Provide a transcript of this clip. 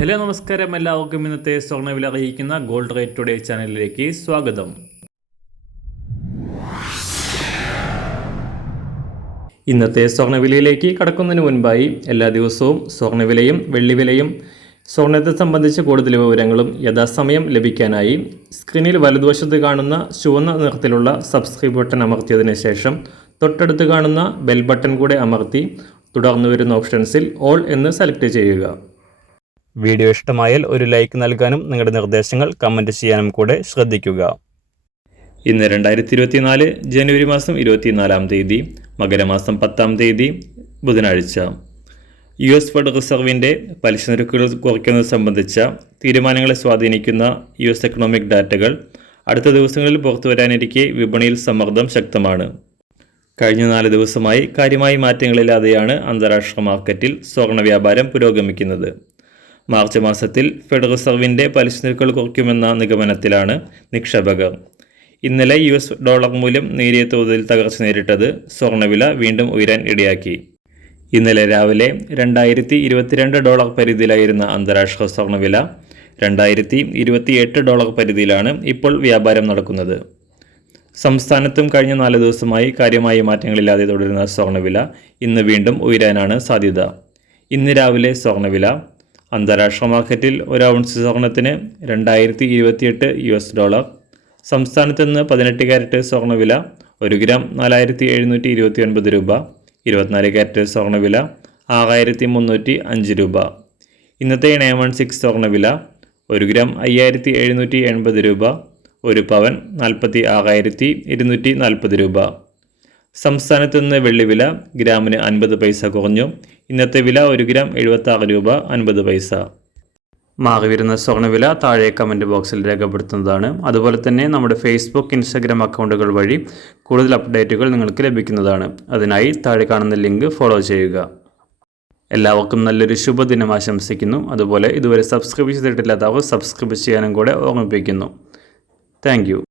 Hello നമസ്കാരം, എല്ലാവർക്കും ഇന്നത്തെ സ്വർണ്ണവില അറിയിക്കുന്ന ഗോൾഡ് റേറ്റ് ടുഡേ ചാനലിലേക്ക് സ്വാഗതം. ഇന്നത്തെ സ്വർണ്ണവിലയിലേക്ക് കടക്കുന്നതിന് മുൻപായി എല്ലാ ദിവസവും സ്വർണ്ണവിലയും വെള്ളിവിലയും സ്വർണ്ണത്തെ സംബന്ധിച്ച കൂടുതൽ വിവരങ്ങളും യഥാസമയം ലഭിക്കാനായി സ്ക്രീനിൽ വലതുവശത്ത് കാണുന്ന ചുവന്ന നിറത്തിലുള്ള സബ്സ്ക്രൈബ് ബട്ടൺ അമർത്തിയതിനു ശേഷം തൊട്ടടുത്ത് കാണുന്ന ബെൽ ബട്ടൺ കൂടെ അമർത്തി തുടർന്ന് വരുന്ന ഓപ്ഷൻസിൽ ഓൾ എന്ന് സെലക്ട് ചെയ്യുക. വീഡിയോ ഇഷ്ടമായാൽ ഒരു ലൈക്ക് നൽകാനും നിങ്ങളുടെ നിർദ്ദേശങ്ങൾ കമൻറ്റ് ചെയ്യാനും കൂടെ ശ്രദ്ധിക്കുക. ഇന്ന് 2024 ജനുവരി മാസം 24-ാം തീയതി മകരമാസം 10-ാം തീയതി ബുധനാഴ്ച. US ഫെഡറൽ റിസർവിൻ്റെ പലിശ നിരക്കുകൾ കുറയ്ക്കുന്നത് സംബന്ധിച്ച തീരുമാനങ്ങളെ സ്വാധീനിക്കുന്ന US എക്കണോമിക് ഡാറ്റകൾ അടുത്ത ദിവസങ്ങളിൽ പുറത്തുവരാനിരിക്കെ വിപണിയിൽ സമ്മർദ്ദം ശക്തമാണ്. കഴിഞ്ഞ 4 ദിവസമായി കാര്യമായ മാറ്റങ്ങളില്ലാതെയാണ് അന്താരാഷ്ട്ര മാർക്കറ്റിൽ സ്വർണ്ണ വ്യാപാരം പുരോഗമിക്കുന്നത്. മാർച്ച് മാസത്തിൽ ഫെഡറൽ റിസർവിൻ്റെ പലിശ നിരക്കുകൾ കുറയ്ക്കുമെന്ന നിഗമനത്തിലാണ് നിക്ഷേപകർ. ഇന്നലെ US ഡോളർ മൂല്യം നേരിയ തോതിൽ തകർച്ച നേരിട്ടത് സ്വർണ്ണവില വീണ്ടും ഉയരാൻ ഇടയാക്കി. ഇന്നലെ രാവിലെ $2022 പരിധിയിലായിരുന്ന അന്താരാഷ്ട്ര സ്വർണ്ണവില $2028 പരിധിയിലാണ് ഇപ്പോൾ വ്യാപാരം നടക്കുന്നത്. സംസ്ഥാനത്തും കഴിഞ്ഞ 4 ദിവസമായി കാര്യമായ മാറ്റങ്ങളില്ലാതെ തുടരുന്ന സ്വർണ്ണവില ഇന്ന് വീണ്ടും ഉയരാനാണ് സാധ്യത. ഇന്ന് രാവിലെ സ്വർണ്ണവില അന്താരാഷ്ട്ര മാർക്കറ്റിൽ ഒരു ഔൺസ് സ്വർണ്ണത്തിന് $2028, സംസ്ഥാനത്ത് നിന്ന് 18 കാരറ്റ് സ്വർണ്ണവില 1 ഗ്രാം 4729 രൂപ, 24 കാരറ്റ് സ്വർണ്ണവില 6305 രൂപ. ഇന്നത്തെ 916 സ്വർണ്ണവില 1 ഗ്രാം 5780 രൂപ, 1 പവൻ 46,240 രൂപ. സംസ്ഥാനത്ത് നിന്ന് വെള്ളിവില ഗ്രാമിന് 50 പൈസ കുറഞ്ഞു. ഇന്നത്തെ വില 1 ഗ്രാം 76 രൂപ 50 പൈസ. മാറിവരുന്ന സ്വർണ്ണവില താഴെ കമൻറ്റ് ബോക്സിൽ രേഖപ്പെടുത്തുന്നതാണ്. അതുപോലെ തന്നെ നമ്മുടെ ഫേസ്ബുക്ക്, ഇൻസ്റ്റാഗ്രാം അക്കൗണ്ടുകൾ വഴി കൂടുതൽ അപ്ഡേറ്റുകൾ നിങ്ങൾക്ക് ലഭിക്കുന്നതാണ്. അതിനായി താഴെ കാണുന്ന ലിങ്ക് ഫോളോ ചെയ്യുക. എല്ലാവർക്കും നല്ലൊരു ശുഭദിനം ആശംസിക്കുന്നു. അതുപോലെ ഇതുവരെ സബ്സ്ക്രൈബ് ചെയ്തിട്ടില്ലാത്തവർ സബ്സ്ക്രൈബ് ചെയ്യാനും കൂടെ ഓർമ്മിപ്പിക്കുന്നു. Thank you.